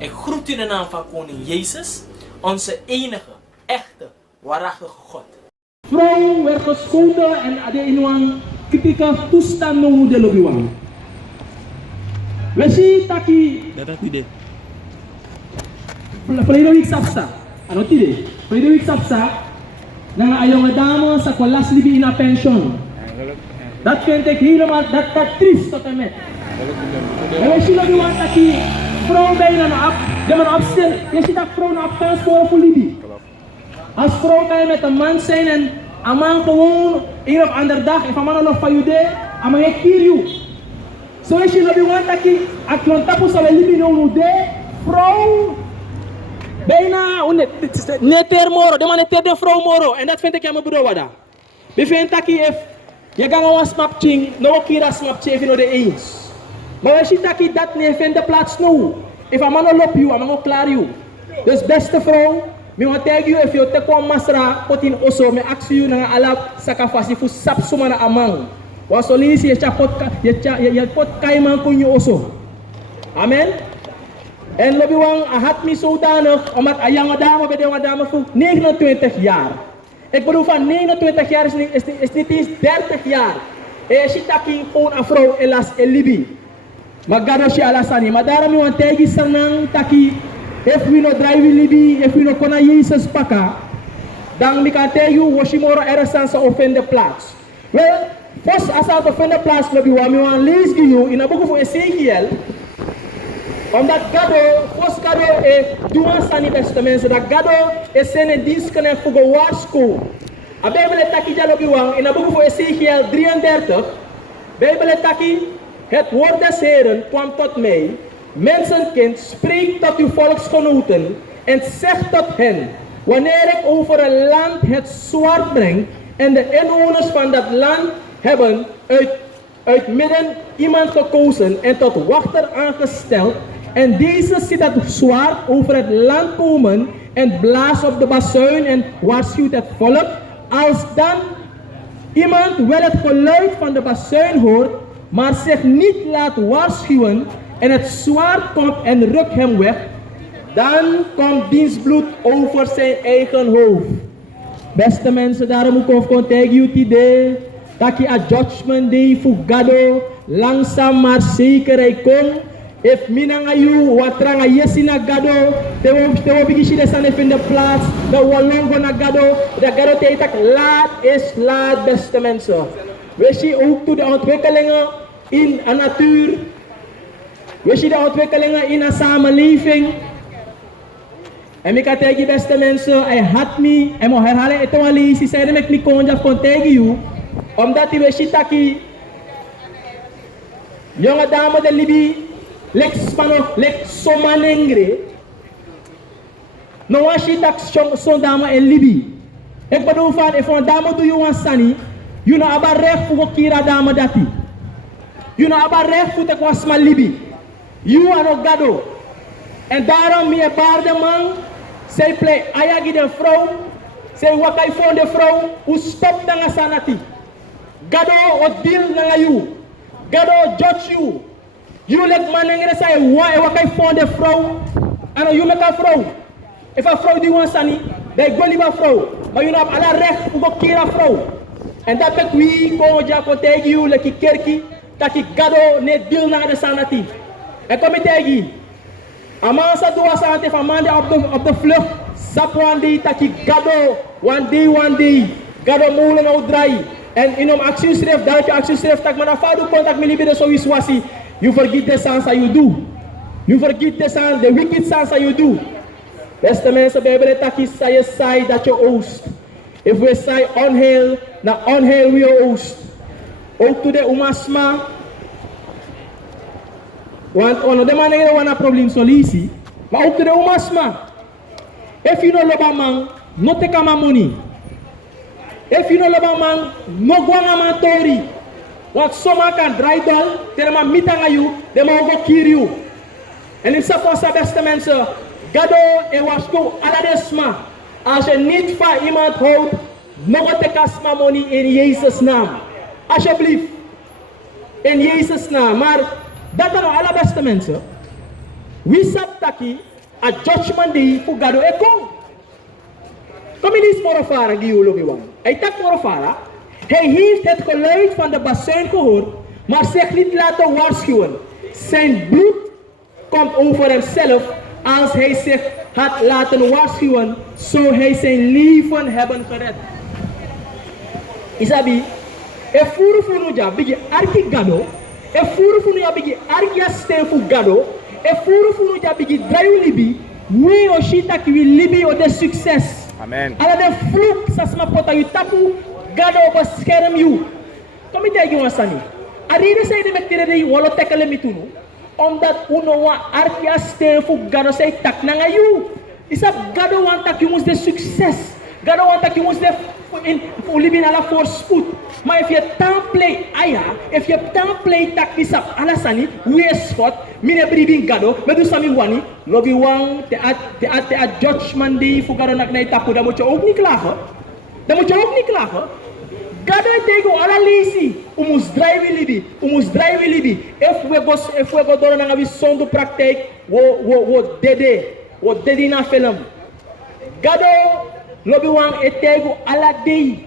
Ik groet u in de naam van koning Jezus, onze enige, echte, waarachtige God. Vrouw werd geschoten en ada inuang ketika toestand nung de lobiwang. Wesi taki Frida week sapsa. Ano tide? Frida week sapsa. Nang ayaw nga damo sa kwalas libi ina pension. Dat vind ik helemaal, dat triest tot en met. En wesi lobiwang taki vrouw bijna na op, de man opstel. Je ziet dat vrouw na op transport voor libi. Als vrouw kan je met een man zijn en een man gewoon een of ander dag, en van man nog van je de, een man kill you. Zo is je nog die want dat je, als je tapu sa we libi no de, vrouw, bijna, net ter moro, de man net ter de vrouw moro, en dat vind ik jammer bedoel wada. We vinden dat je, je kan gewoon smapching, no kira smapching even de eens. Maar als je dat niet vindt de plaats nou, if een man lop you, een man klaar you. Dus beste vrouw, mi want tag you if you take one masra potin oso me ask you na ala sakafasi fu sap suma na amang. Wa solisi ye pot kaiman kun you oso. Amen. En lobi wang ahat mi zodanig omdat ayang dame bij de dame fu 29 jaar. Ik bedoel van 29 jaar is niet eens 30 jaar. E sitaki gewoon een vrouw elas elibi. Magado si alasani. Madara mi want tag sanang taki. If we no drive libi, if we no kona Jesus paka, dan we can tell you washimoro erasan sa offende plaats. Well, first asa offende plaats lobi wa mi wan lees you in a book of Ezekiel. Omdat gado, first gado duan sani testament, dat gado sene diskene fugo warsko. A Bijbel taki ja lobi wan in a book of Ezekiel 33. Bijbel taki het woord des Heren kwam tot mij. Mensenkind, spreek tot uw volksgenoten en zeg tot hen, wanneer ik over een land het zwaard breng en de inwoners van dat land hebben uit midden iemand gekozen en tot wachter aangesteld en deze ziet het zwaard over het land komen en blaast op de bazuin en waarschuwt het volk, als dan iemand wel het geluid van de bazuin hoort, maar zich niet laat waarschuwen en het zwaard komt en rukt hem weg, dan komt diens bloed over zijn eigen hoofd. Beste mensen, daarom moet ik tegen u idee dat je a judgment day voor gado langzaam maar zeker hij komt. If minanga you watranga yesina gado, te wo bigi shide sane in de plaats, de walongo na gado, de gado te itak laat is laat, beste mensen. We zien ook toe de ontwikkelingen in de natuur. We zien de ontwikkelingen in een samenleving. En ik kan tegen beste mensen, hij had me, en moet herhalen, het was lees, hij zei dat ik niet kon tegen u, omdat hij ziet dat hij, jonge dame de Libi, lek spano, lek somanengre, no was ziet dat zo'n dame in Libi. Ik bedoel van, if een dame doe je een sani, je nou aber recht voor een kira dame dati. Je nou aber recht voor te kwasma Libi. You are no gado. En daarom mi e baarde man, zij play ayagi de vrouw, zij wakai voor de vrouw, u stop nanga sanati. Gado o deal nanga you. Gado judge you. You let man nangere say why wakai voor de vrouw. En you make a vrouw. If a vrouw die want sani, they go lieve vrouw. Maar you know alle recht u go kira vrouw. En dat mek we ko jako tegen you leki kerki, dat ik gado ne deal nanga de sanati. En kom ik tegen je. Amansa doa sante van mande op de vlucht. Sap one day taki gado. One day. Gado molen nou draai. En in om actieschrift, dat je actieschrift tak maar afadu contact me liebe de zoiets wasi. You forget the sins that you do. You forget the wicked sins that you do. Beste mensen, Bijbel taki say dat je oost. If we say onheil, na onheil we oost. Ook to de umasma. Want ono de man wana wana problem solusi, maar ook de umasma. If you no loba man, no take my money. If you no loba man, no gwanga man tori. Want someone can drive down, tere man mitanga you, de man go kill you. En in sapasa beste mensen, gado e wasko ala desma. Als je niet van iemand houdt, mogen te kasma money in Jezus naam. Alsjeblieft. In Jezus naam. Maar dat zijn de allerbeste mensen. we sap taki a judgment day fu gado e kong. Communis morofara giulo giwang. Hij tak morofara. Hij heeft het geluid van de bassin gehoord, maar zich niet laten waarschuwen. Zijn bloed komt over hemzelf als hij zich had laten waarschuwen, zou hij zijn leven hebben gered. Isabi, e furu funu ja bigi arki gado, e furu funu ja bigi arki asten fu gado, e furu funu ja bigi drayu libi, we o shita ki wi libi o de succes. Amen. Ala de vloek sasma pota yu tapu, gado bescherm yu. Kom ik tegen je sani. Aride zei de mekkere de wolo tekele mitunu, omdat uno wa arki asten fu gado sei tak nanga yu. Isap gado wan tak yu mus de succes. Gado wan tak yu mus de libi ala voorspoed. Maar if je play aya, if je play tak isap ala sani, wees God, mine bribing gado, medu sami wani, lobi wang te a judgment day fu gado nak na itapu, dan moet je ook niet klagen. Dan moet je ook niet klagen. Gado tego ala lisi, umus drive libi. If we go door na ngawi sondo praktijk, wo dede na film. Gado lobi wang etego ala day.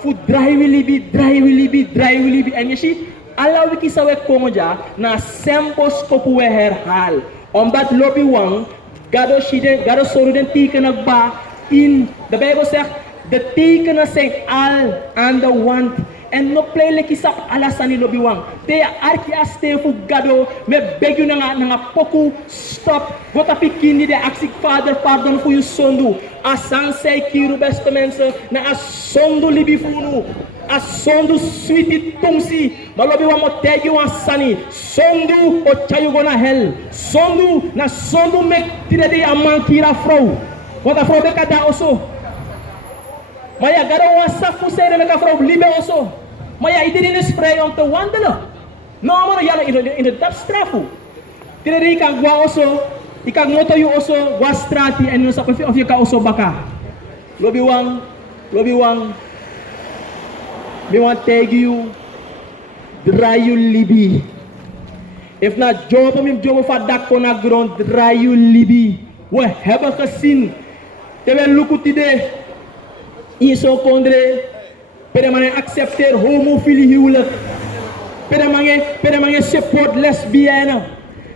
Fu drive libi. En je ziet, alla wiki sawe konja na sempos kopu we herhaal. Omdat lobi wang, gado soru den tekenen ba in, de Bijbel zegt, de tekenen zijn al aan de wand. En no play leki sap ala sani lobi wang. Te arki aste fu gado, me beg you nanga poku, stop. Gota pikini de aksik vader, pardon voor je sondu. Asan sei kiru beste mensen, na asondu libi funu. Asondu sweetie tungsi. Maar lobi wang mo tegi wan sani. Sondu o chayu go na hell. Sondu mek tire de amman kira vrouw. Want a vrouw beka da oso. Maar ja, gado was safu sere met een vrouw liebe oso. Maar ja, iedereen is vrij om te wandelen. Nou, maar ja, in de dap strafu. Iedereen kan gwa oso, ik kan moto you oso, gwa strati en of je kan oso baka. Lobi wang, me want tag you, dry you libi. If na job om je job van dak kon na grond, dry you libi. We hebben gezien, terwijl lukutide. In zo kondre, pere mange accepteer homofilie huwelijk, pere mange support lesbienne,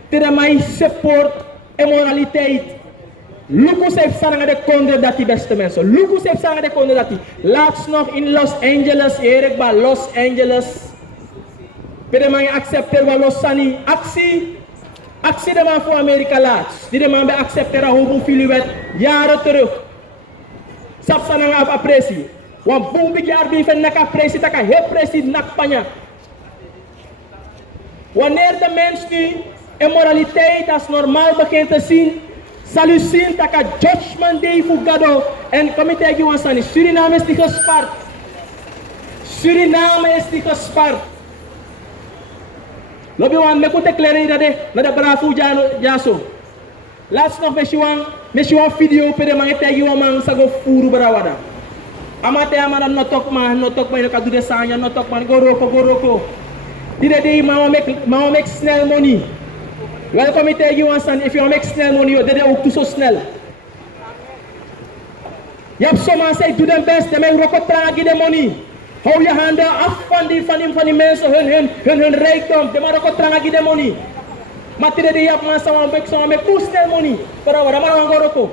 pere mange support immoraliteit. Lucas heeft sangen de kondre dat die beste mensen. Lucas heeft sangen de kondre dat die. Laatst nog in Los Angeles, Erik bij Los Angeles. Pere mange accepteer wat Los Sani. Actie de man voor Amerika laatst. Die de man bij accepteer homofilie wet jaren terug. Sapsa na nga apresi. Wan bumbi ki arbi fen naka apresi taka he presi nakpanya. Wanneer de mens nu immoraliteit als normaal begint te zien, zal u zien taka judgment day voor Gado. En kom ik tegen je wansani, Suriname is die gespart. Suriname is die gespart. Lobi wan mekute kleren dat de na de brafu jaso. Laatst nog met je video pede mange tegi wa man sago furu barawada. Amate amana notok man no kadu de sanya notok man goroko. Dire de mama make snel money. Welcome tegi wa san if you make snel money you dede ook so snel. Yap so man say do them best, they make roko tragi de money. Hou je handen af van die mensen hun rijkdom, de maar roko tragi de money. Matire de yap man sama me snel money. Para wara mara ngoroko.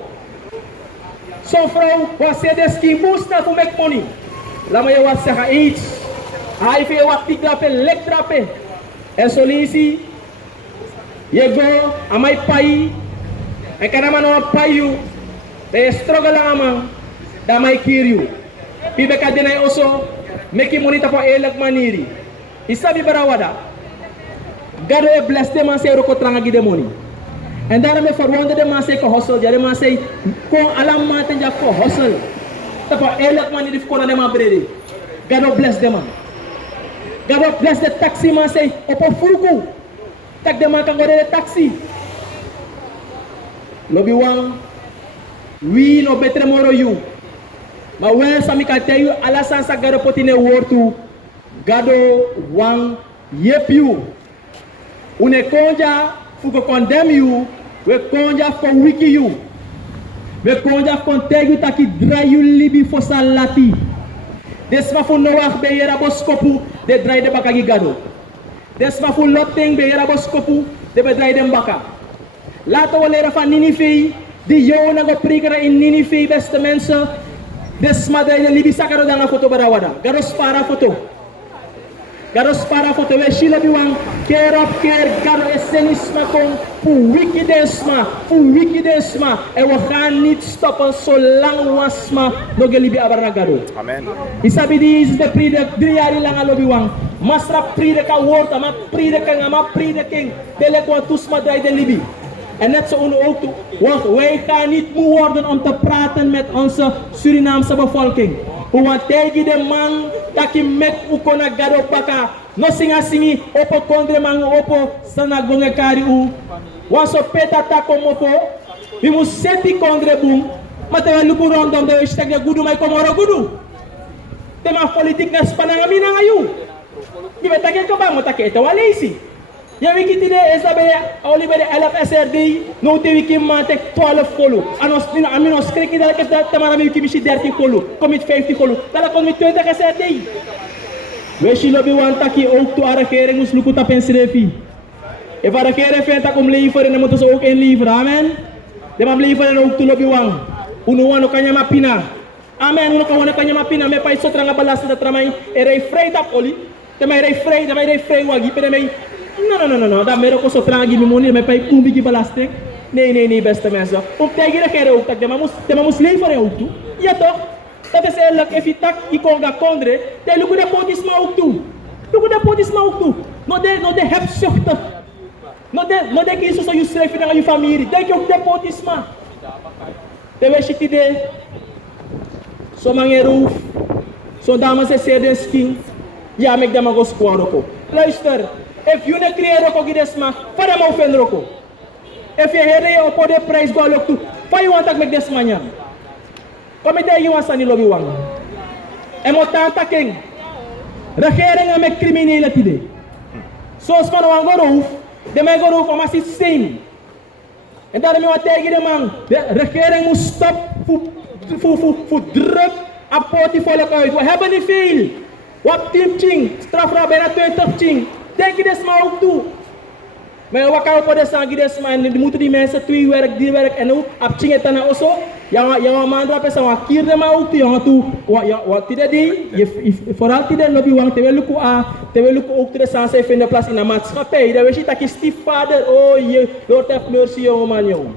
Zo'n vrouw was de skin boost na voor make money. Laat me je wat zeggen iets. Hij heeft wat tik drapen, lek drapen. En solisi. Je go aan mijn pai. En kan maar nog pai you. De struggle aan man. Dat mij kier you. Pibe ka denai also. Make money tapo elek maniri. Isabi barawada. God will bless them and say roko tranga gi de money. En daarom is verwonderd de man zeggen hustle, ja de man zei kon alam maten ja ko hustle. Tapa elk man die kon de man brede. God bless them man. God bless the taxi man say op een furuku. Tak de man kan go de taxi. Lobby wang we no better tomorrow you. Maar wel sami kan tell you alasan sa God potine wortu. God wang yep you. Une konja fuko condemn you We konja for wiki you. We konja for tegu taki dry you libi for salati. Desma fu noach be yera boskopu de dry de baka gigado. Desma fu lotting be yera boskopu de be dry dem baka. Laten we leren van Ninive. Die Jona go prikeren in Ninive, beste mensen. Desma de libi sakaro danga foto barawada. Garo spara foto. Garo spara foto. We shila biwang keer op keer garo essenisma kon fu wikidesma. En we gaan niet stoppen zolang wasma nog libi abarna garo. Amen. Isabi di is de pride 3 jaar lang alobi wang. Masra pride ka woord, ma pride ka ma pride king. Bele kwa tusma dai de libi. En net zo ook toe, want wij gaan niet moe worden om te praten met onze Surinaamse bevolking. Want tegen de man dat je met ukona gado baka, no singa singi opo kondre man opo sana gonge kari u. Want so peta tako mopo, we moet seti kondre boom, maar te lupu rondom de hashtag de gudu mai komoro gudu. Tema politik na spananga mina ngayu. Kibe take ka ba mo take ito walisi. Ja, we kitten is dat bij Oliver de 11 SRD, no te wiki man tek 12 kolo. En ons schrik dat ik dat maar aan misschien 13 kolo, kom met 15 kolo. Dan kom met 20 SRD. We zullen bij want dat je ook toe regering moest lukken op een schreefie. En voor de regering vindt dat om leveren, dan moeten ze ook inleveren. Amen. De man leveren ook toe lobby wang. Uno wano kanya mapina. Amen. Uno kanya mapina. Me pa iso tranga balas na tramay. Erei vrij tap oli. Temay rei vrij wagi. Pero may No, dat merk ik zo trangi mi money, met bij kumbiki belasting. Nee, beste mensen. Om tegen de regering ook dat de man moest leveren ook toe. Ja toch? Dat is eigenlijk, if je tak, je kon gaan kondre, dan lukt de potisma ook toe. No de hebzuchtig. No de kiezen zo je schrijft naar je familie. Denk je ook de potisma. De wist je het idee? Zo mange roef. Zo dames en heren skin. Ja, ik dem go squad ook. Luister. If you ne creëer ook desma, para mau fen roko. If you here op de prijs go look to, fa you want tak make desma nya. Kom met jy was aan die lobby wang. En mo tanta king. Regering met criminele tide. Soos van wang go roof, de mij go roof om as same. En daarom wat tegen de man, de regering moet stop voor druk op portfolio uit. We hebben niet veel. Wat 10 ching, strafra bijna 20 ching. Denk je desma ook toe. Maar wat kan je voor de desma en moeten die mensen 2 werk, 3 werk en ook op ching en also. Ja, man drop is aan kier de maar ook toe. Toe wat tidak die, vooral tidak lobby wang te lukken ook de sanse vinden plaats in de maatschappij. Dan weet je dat je stiefvader, oh je Lord have mercy jongen man jongen.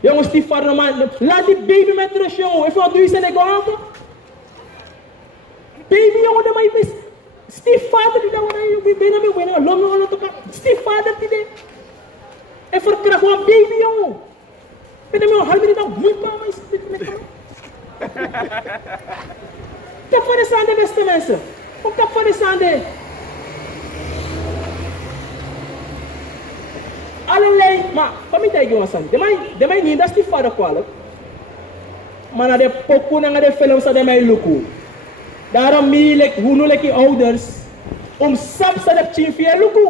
Jongen stiefvader man, laat die baby met rust jongen. Even wat doe je zijn ik baby jongen de mij best. Stiefvader die daar bijna lomme te kan. Stiefvader die daar. En verkracht een baby jongen. Ben je half minuut aan moeite met me? Dat voor de zande beste mensen. Ook dat voor de zande. Allerlei, maar kom je tegen ons aan. De mij niet, dat is stiefvader kwalijk. Maar naar de pokoe en naar de films dat de mij lukken. Daarom milik, hoe nu je ouders om sapsa dat chien via luku.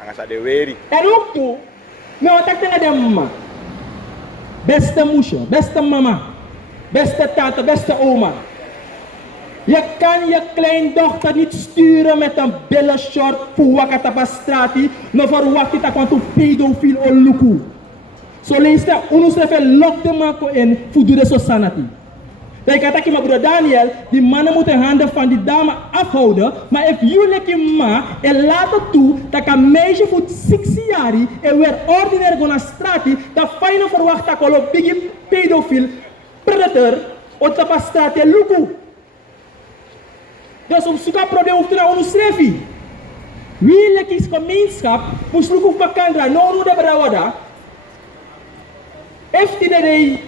Angas de weri. En ook toe, me wat ik tegen de mama. Beste moesje, beste mama, beste tante, beste oma. Je kan je kleindochter niet sturen met een billenshort voor wakata strati, no voor wakita kwanto pedofiel o luku. Zo lees dat, ons even lok de mako in voor de society. Dan kan ik mijn broer Daniel, die mannen moeten handen van die dame afhouden. Maar if you lekker ma, en laat het toe, dat een meisje voor 6 jaar en weer ordinair gaan naar straat, dat fijne verwacht dat een big pedofiel, predator, op de straat en luku. Dus om zo'n probleem hoeft naar ons schrijven. Wie lekker gemeenschap, moest luku op vakandra, no de brawada. Heeft iedereen.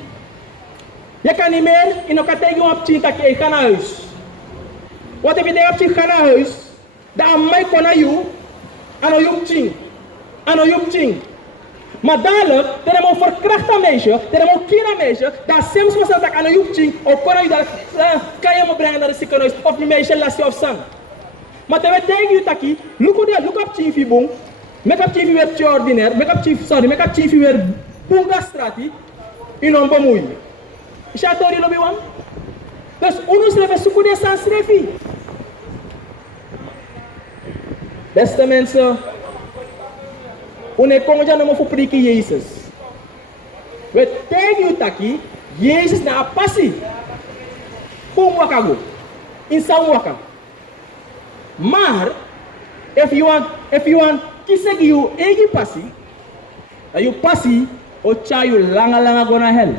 Je kan niet meer in elkaar tegen op zien dat je gaat naar huis. Wat heb je tegen op zien gaan naar huis? Dat aan mij kon naar jou, aan een jong. Maar dadelijk, dat je een verkracht meisje, dat je een kind meisje, dat soms was dat aan een jong, of kon je dat, kan je me brengen naar de ziekenhuis, of die meisje laat je op zang. Maar dat we tegen je dat look op zien, fibong, make up chief weer ordinair, make up chief weer Punga strati, e não bemoei. Já estou ali no biwan? Dus, ons leven zoeken de sansrefi. Beste mensen, wanneer kom je naar me prediken Jezus? We tegen je taki, Jezus na a passie. Kom wakago, in sam waka. Maar, if you want kisegi you egi passie, dan you passie, o cha you langa go na hell.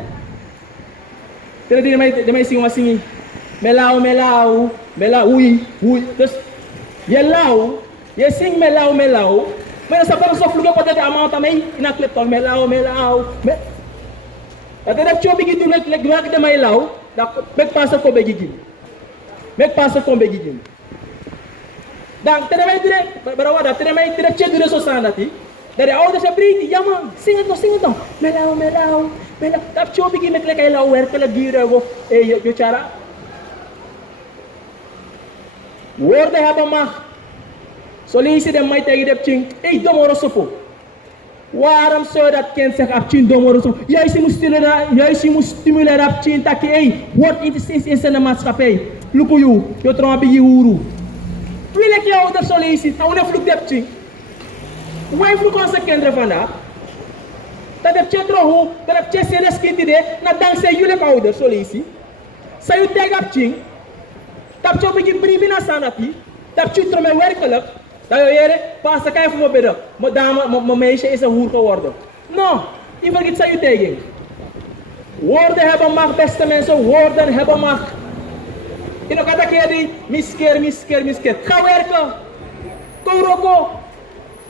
Tere di may sing masingi, melau, ui. Dus, je lau, je sing melau. Maar sa pag sofluga pa dati amount tamay, inaklip to, melau. At ere chobi gitu leg de may lau, mek pasok ko begigin. Dan tere may dire, barawada, tere may dire che dire so sanati. Dari awal sa briti, yaman, sing ito. Melau. Tap chobi ki mek lekay lau, wer kala gira go, yo cara. Worde haba ma. Solisi dem may tegi dep ching, domoro sopo. Waram so dat ken sek ap chin domoro sopo. Yai si mustimuler ap chin taki, what is na maatschappij. Luku yo tron bigi uru. Wile ki ouder solisi, ta une fluk dep ching. Wai fluk consequent vandaag. Dat heb je trouwens, dat heb je serieus kinderen, na dankzij jullie ouders, solisi. Sa je teg ap ching, tap je begin bribi na sanati, tap je trome werkelijk. Dat je hier, pas de kijf voor me bidden. Mijn meisje is een hoer geworden. No, je vergeet zijn je tegen. Woorden hebben macht, beste mensen, woorden hebben macht. In elkaar dat keer die, miskeer. Ga werken. Go roko.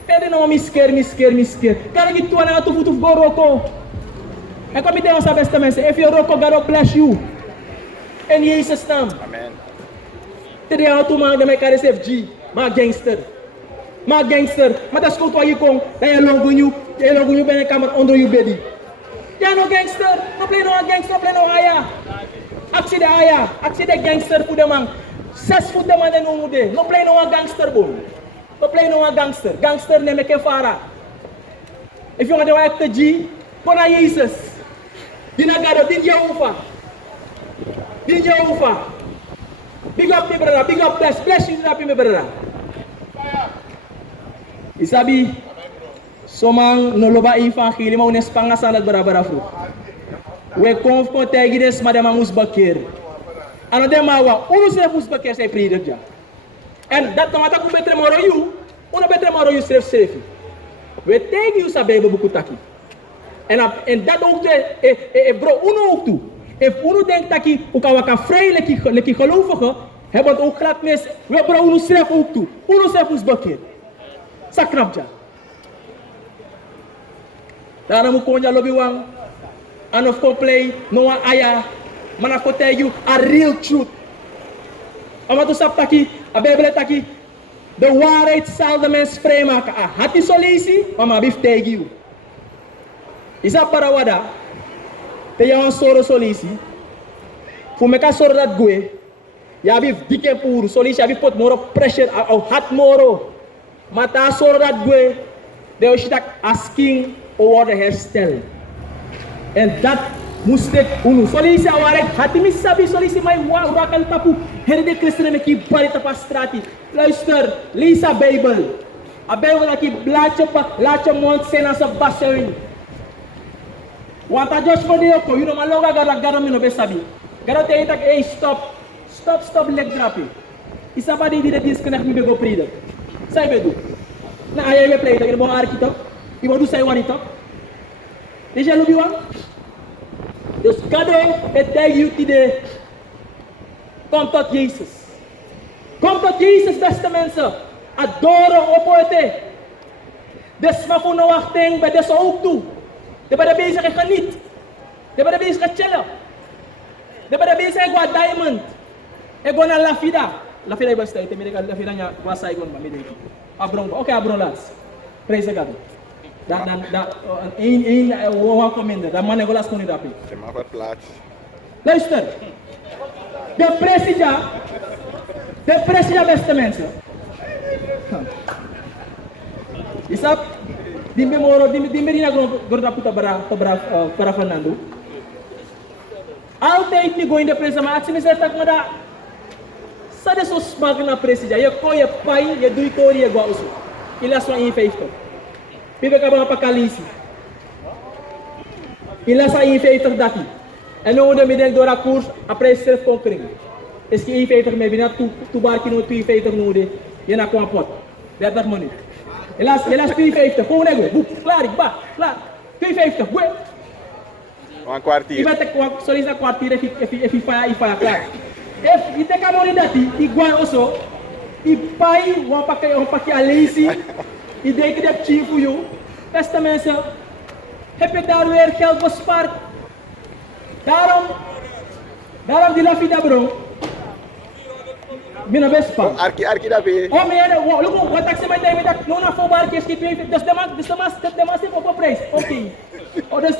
En dan nog miskeer. Kan ik niet toe aan toe go roko. En kom je tegen ons beste mensen, if you roko, God bless you. In Jezus' naam. Amen. Tede jou toe man, de mij kan SFG, maar gangster. Maar dat is goed waar je komt, dan je longunju bij een kamer onder je bed. Ja, no gangster, no play no aya. Actie de gangster voor de man. 6 voet de man en no mude. No play no gangster boom. Gangster neem ik een vara. If you want to act the G, pona Jesus. Dina gado, din Jehovah. Big up me brother, big up bless you up me brother. Isabi, somang noloba evangelie maar unes pangasan dat barabara fru. We confronte gides madama musbakir. Ano de mawa, uno se musbakir sai predik ja. En dat na mata ku betre moro you, uno betre moro you sref. We tegen you sa Bijbel buku taki. En dat ook bro, uno ook toe. If uno denkt dat je ook vrij lekker gelovige, hebben het ook graag mis. We bro, uno schrijft ook toe. Uno schrijft ons bakje. Sakrapja. Daarom moet konja lobby wang. En of complain, no aya. Man af tell you a real truth. Omdat u sap taki, a Bijbel taki, de waarheid zal de mens vrijmaken. Had die solutie, maar bif tegen you. Is dat parawada? Te jou een soro solutie. Voor meka soro dat goe. Ja bif dikke puru. Solutie ja bif pot moro pressure au hat moro. Maar ta soro dat goe. De je tak asking over herstel. En dat moest ik unu. Solutie awarek hati mis sabi solutie mai wakal tapu. Herde de christenen me ki bari tapa strati. Luister, lees a Bijbel. A Bijbel dat ki laat je mond zijn als een basserin. Want a Josh for the yoko, you know, maloga garo mino besabi. Garo te itak, hey, stop leg dropping. Isabadi di de disconnect me go prida. Sai bedu. Na ayaw me play itak, ino mga arkitok. Ibo do say one itok. Deja lubi wan? Dus gado et tag you today. Kom tot Jezus. Kom tot Jezus, beste mensen. Adoro opoete. Desma voor no wachting, bij des ook toe. De bada bezig is geniet. De bada bezig is chillen. De bada bezig is gwa diamond. E gwa na lafida. Lafida iba stay. Te mirika lafida nya gwa saigon ba mideki. Abron ba. Okay, abron lads. Praise God. Een one commander. Dat man golas kon niet dapi. Je mag wat plaats. Luister. De president beste mensen. Isap. Dimbe moro, dimbe dina gorda puta para Fernando. Altijd niet going de pres, maar als je zegt dat maar dat is zo smak na pres. Je kon je pai, je doe kori je gwa usu. Ila swa in 50. Pibe ka ba pakalisi. Ila sa in 50 dati. En nu de midden door de koers, après zelf concurring. Is je in 50 mee binnen tu bar kino 52 nu de. Je na kwam pot. 30 minuten. Helaas 52, gewoon even, boek, klaar, ik ba, klaar. 52, boe. Een kwartier. Je bent sorry, een kwartier, even fire, klaar. If je teka mo dat die guan also, die pai, wan pakai alesi, die denken dat chief voor jou. Beste mensen, heb je daar weer geld bespaard? Daarom die lafida bro. Mina best pa. Arki da be. Oh man, look what taxi my time that no na for bar que skip das demais for price. Okay. Oh das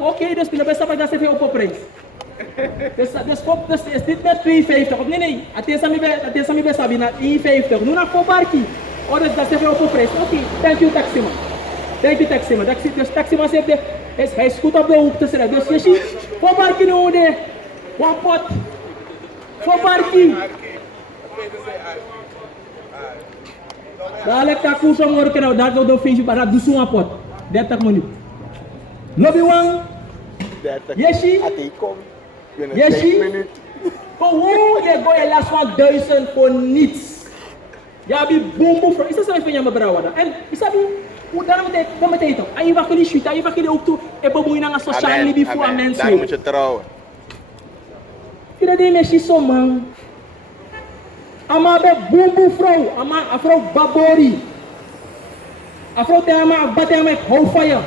okay, das pela best pa das for price. Das is dit met 250. Nee. Atenção me best sabe na 50. No na for bar que. Oh das for price. Okay. Thank you taxi man. Thank you taxi man. Taxi man sempre hij scoot op de hoogte será. Dus je ziet for bar que no de. One pot. For bar que. Dadelijk tak kusang worken nou, dat we Facebook para dusu een pot. 30 minuten. Lobby wang. Yeshi. Ati kom. Yeshi. Gewoon je go je last van 1000 voor niets. Ja bi boom voor. Is dat zo even jammer brouwen dan? En isabi hoe dan met eten. Aan je wacht niet shoot, aan je wacht niet ook toe. E boboe na social media voor mensen. Daar moet je trouwen. Kira de meshi so man. Ama be bumbu vrouw, ama vrouw babori. A vrouw te ama bate ama hou fire.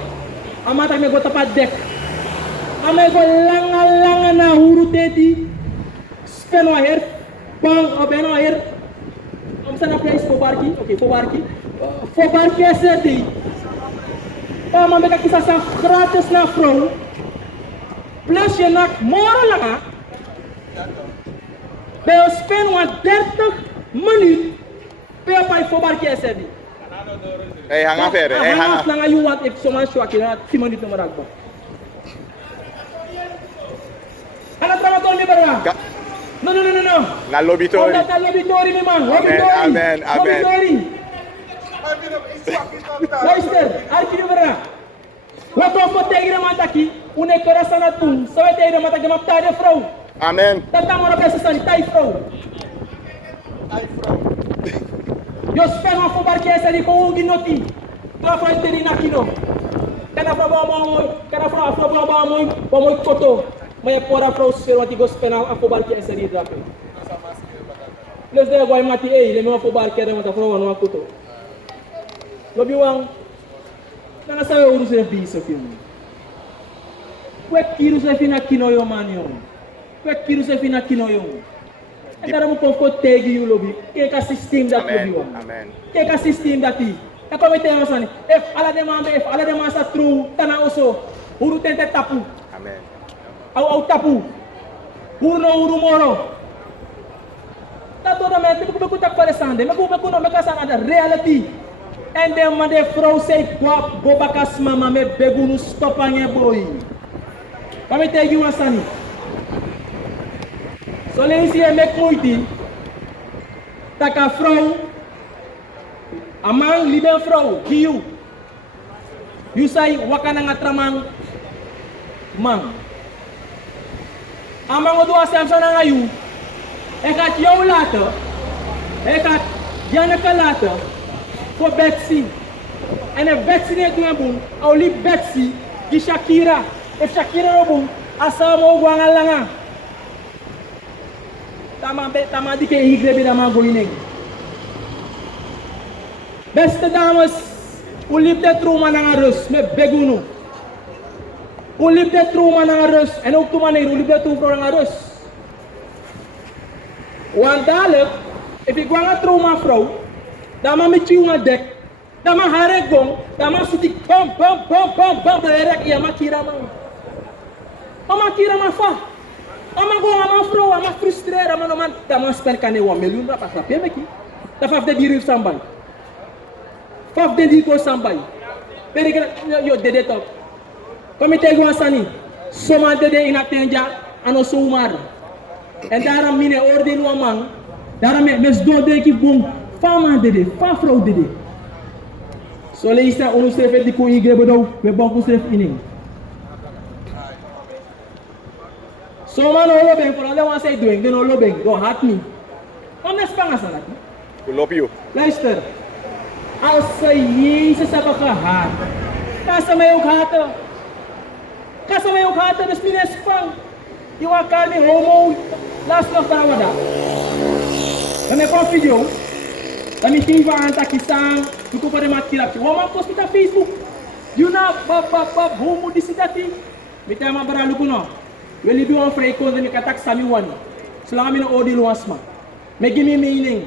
Ama tak me go tapat dek. Ama go langa na huru teti. Speno her, bang obeno her. Sana place for barki, okay, for barki. For barki SRT. Ama me kisah sa gratis na vrouw. Plus je nak moro langa. We spelen 30 minuten per bij voorbaar KSD. Hey, hang af verder. Hey, hang af. Lang you want if someone show akira 10 minuten maar akba. Ana trabajo con mi barra. No. Na lobbytori. Na lobbytori mi man. Amen. Luister, arki barra. Wat of tegen de man aqui, une coração na tum. Só vai tegen de man aqui, maar tá de vrouw. Amen. Dat dan maar op deze stand, Thai vrouw. Je spel voor barquer se die gewoon ginoti. Traf uit de na kino. Kana vrouw mooi foto. Maar je pora vrouw sfeer wat die gospel voor barquer se die drape. Plus de boy mati le me voor barquer de mata vrouw no foto. Lobi wang. Kana sabe uru se bisa film. Kwek kiru se fina kino yo man yo. Kwek kiru se fina kino yo. En daarom kom ik tegen jullie lobby. Kijk het systeem dat lobby was. Kijk het systeem dat die. En kom ik tegen ons. If alle de man staat true, tana also. Hoe doet het tapu? Amen. Au tapu. Hoe no moro. Dat door de mensen ik moet ook paresande. Maar ik moet ook aan de reality. En de man de vrouw zei kwap bobakas mama me begunu stopanje boy. Kom ik tegen jullie sani. So lees je met moeite dat een vrouw, een man lieve vrouw, die je zei wakana ngatramang man. Een man doet als hem zo naar je, hij gaat jou laten, hij gaat Janneke laten voor Betsy. En if Betsy niet doen boem, au lief Betsy, die Shakira, if Shakira no boem, asam o guanga langa. Tama di kay higrebi na mga gulining. Beste dames, ulip de truma na nga rus, me beguno. Ulip de truma na nga rus, en ook tumanay, ulip de truma na nga rus. Want dadelijk, if ik wang a truma vrouw, dama me chiw nga dek, dama harek gong, dama sutik bam, berek, iya makira man. Makira man fa. Ama go ama vrouw, ama frustreerd, ama no man, dat man spend kan 1 miljoen rap, dat snap je me ki? Dat 5 de dier sambai. 5 de dier ko sambai. Beri yo dede top. Komite gwa sani. Soma dede inatenja ano soumar. En daarom mine oordeel wa man. Daarom mes do de ki bom. Fama dede, fa vrouw dede. So le isa onu stref di ko igre bodo, we bon ko stref ining. So man olo ben for alle wan say doing, den olo ben, go hat me. Om nes panga salat. We lopen you. Luister. Als ze Jezus hebben gehad, kan ze mij ook haten. Kan ze mij ook haten, dus niet eens spang. Je kan niet homo, laatst nog daar wat. Dan heb ik een video. Dan heb ik even aan het kisang, ik hoop dat je maar kirap. Wama post met Facebook. You know, bab, homo disidati. Met hem maar beralu kuno. We libi on vrij kon, dan ik attack Sami wani. Zolang ik een oordeel was man. Me give me meaning.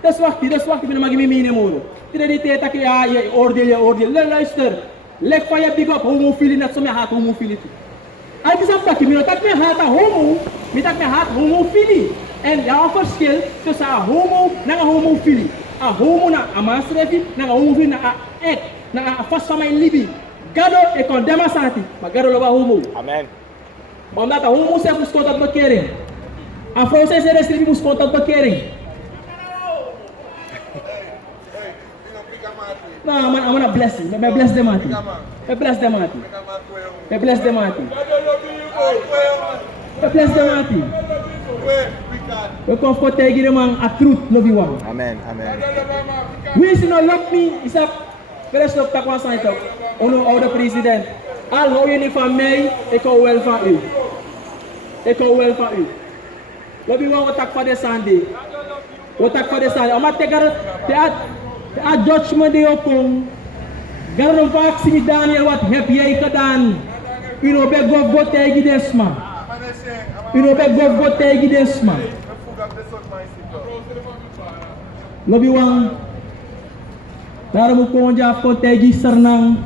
Dat is wacht, ik ben maar give me meaning moro. Tidak diteta ke ya oordeel. Luister. Leg van je big up homofilie net zo me haat homofilie toe. Als je zegt dat je tak me haat homo, me tak me haat homofilie. En ja, een verschil tussen een homo en een homofilie. Een homo na een mansrefi, na een homofilie na een ek, na een vast van mijn libi. Gado e condemna santi, maar gado loba homo. Amen. Omdat een homo zegt moest contact bekering. Een vrouw zegt ze moest contact bekering. No, I'm gonna bless you. I bless them, Mati. I bless them, Mati. I bless them, Mati. I bless them, Mati. We come for taking them a truth, love you one. Amen. Amen. We see no love me. Is up. Verder stop tak was aan het. Ono oude president. Al hou je niet van mij, ik hou wel van u. Ik hou wel van u. Love you one. We tak voor de Sunday. We tak voor de Sunday. Omdat de judgment die opkomt, garom vaak zie Daniel, wat heb jij gedaan? U no be God tegen desma. U no be God tegen desma. Lobi wang, daarom ook gewoon ja kon tegen sernang,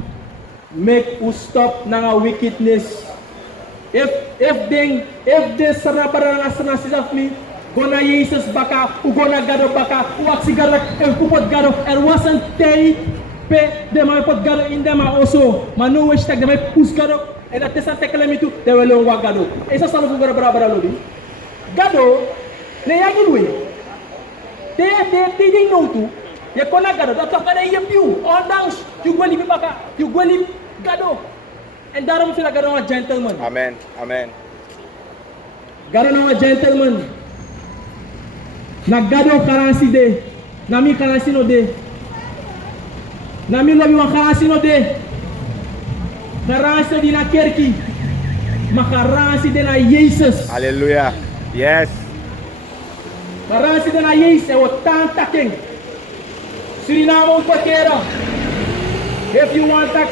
make u stop na wickedness. If the sarabara asana sisaf me. Gona Jezus baka, gona gado baka, waksi gado, en kupot gado. Was een tijd, de man pot gado in de man also. Maar nu is het de man pus gado, en dat is een tekele me toe, de wel een gado. Is dat zo voor bra lobby? Gado, ne ya gulwe. Te ding no toe. Je kona gado, dat toch gado je piu. Ondanks, you go live baka, you go live gado. En daarom vind ik gado een gentleman. Amen. Amen. Gado een gentleman. Na gado karansi de, na mi karansi no de, na mi lobi wan karansi no de, karansi di na kerki, ma karansi de na Jezus. Hallelujah. Yes. Karansi de na Jezus, e wat taking. Suriname ook pakeren. If you want that,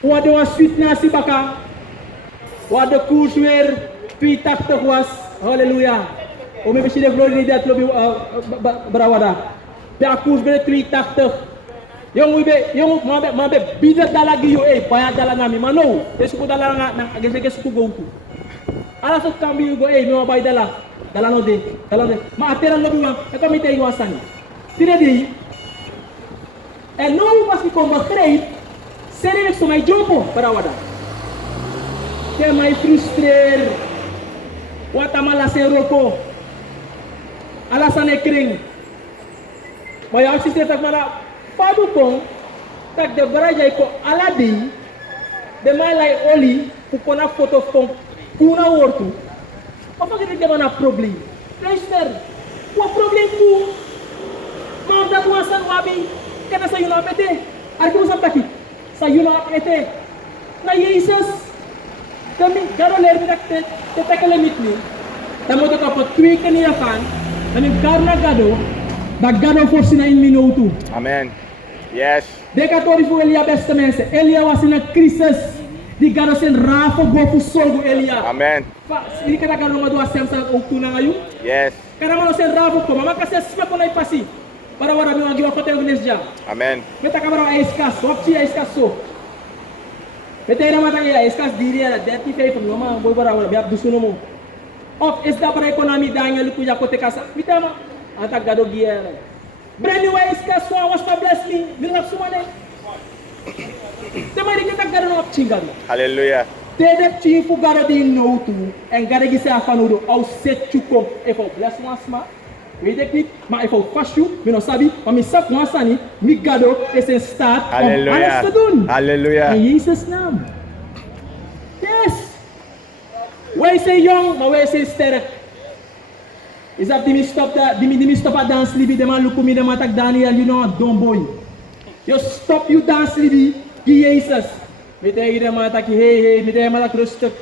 wat de was sweet nasi baka, wat de koers weer 280 was, hallelujah. O me besi de glory dat lobi berawada. Pe akus be 380. Yung mabe bida dalagi yo paya dala ngami mano. Esuko dala na agese suko go tu. Ala so kambi go no bay dala. Dala no de. Ma ateran lobi wa e komite yo asani. Tire di. E no was ki komba kreit. Seri so mai jopo berawada. Ke mai frustrer. Watamala seroko. Alasan kering. Maya aksiste tak mana padu kong tak de baraja ko aladi de malai oli pukona foto kong kuna wortu. Apa kita de mana problem? Luister. Wat problem tu? Mau dat wasan wabi kana sa yuna pete. Arku usap taki. Sa yuna pete. Na Yesus. Kami garo ler bidak te tekele mitni. Tamo to ka tweak ni akan. Kami karena gado, da gado forsi na in minuto. Amen. Yes. Dekatori fu Elia beste mensen. Elia was in een crisis. Die gado sen rafo gofu solgo Elia. Amen. Ini kata gado ngadu asem sa okuna ngayu. Yes. Karena malo sen rafo ko, mama kasi sima ko na ipasi. Para wara mi wangi wakote ngnesja. Amen. Meta kamera eskas, wapsi eskas so. Meta ira mata ya eskas diri ala deti fei ko mama boy bara wala biap dusuno mo. Of is da para ekonomi danya luku ya kote kasa. Mitama ata gado giera. Brand new eskas so was ma bless me. Nilap sumane. Tema de tak garo op chingado. Hallelujah. Tede chi fu garo di no tu en garo gi se afanodo au set chu kom e fo bless one sma. Weet ik niet, maar ik hou vast je, ik sabi, maar ik zeg niet, mi gado is in staat om alles te doen. Hallelujah. In Jezus' naam. Yes. Wij zijn jong, maar wij zijn sterk. Is dat die mi stop a dance libi, de man luku mi de man tak Daniel, you know, don't boy. You stop you dance libi, ki Jezus. Met tegen de man tak, hey, met de man tak rustig.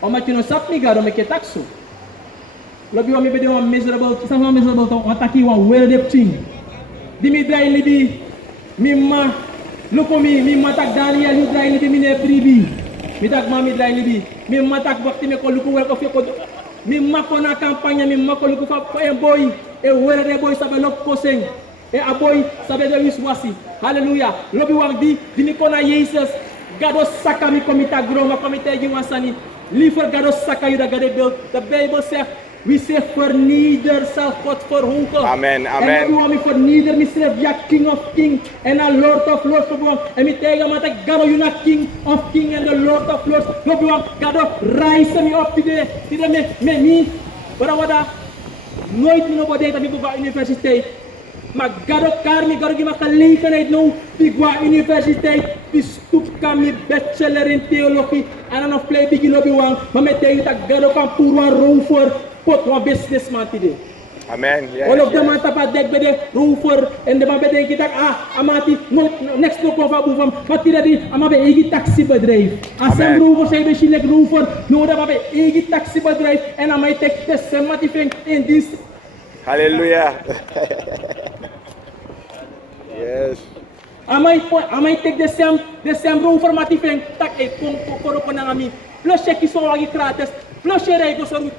Omdat je no sap mi gado, met je tak zo. Lobi wa mi be de one miserable, some one miserable to ataki one well dep thing. Di mi dry libi, mi ma, luko mi ma tak Daniel, you dry libi mi ne pribi. Mi tak ma mi dry libi, mi ma tak bakti me ko luko wel ko fi ko. Mi ma ko na campagne, mi ma ko luko fa e boy, e well de boy sabe lok koseng. E a boy sabe de wis wasi. Hallelujah. Lobi wa di mi ko na Jesus. Gado saka mi komita groma komita gi wasani. Liever gado saka you da gade build. The Bible says we say vernieder zelf God voor hoeken. Amen, amen. En we want vernieder mezelf, ja, King of King en a Lord of Lords. En we tegen me dat God you not King of King en the Lord of Lords. We want God rise me up today. Today me me. Wat nooit meer op dat ik op de universiteit. Maar God kan me, God geeft me gelegenheid nu. Ik ga universiteit, ik stoep kan me bachelor in theologie en dan nog play begin op je wang. Maar met tegen dat God kan poeren rover. Pot wa businessman today. Amen. Yes, All of them yes. are tapa dek bede rover en de man bede kita amati next no kova bufam matira di ama be egi taxi bedrijf. Asem rover say be shilek rover no da be egi taxi bedrijf en ama tek de semati feng in dienst. Hallelujah. Yes. Amai tek de sem rover mati feng tak e kom koro ko na ami. Plus check iso agi gratis. Plus share go so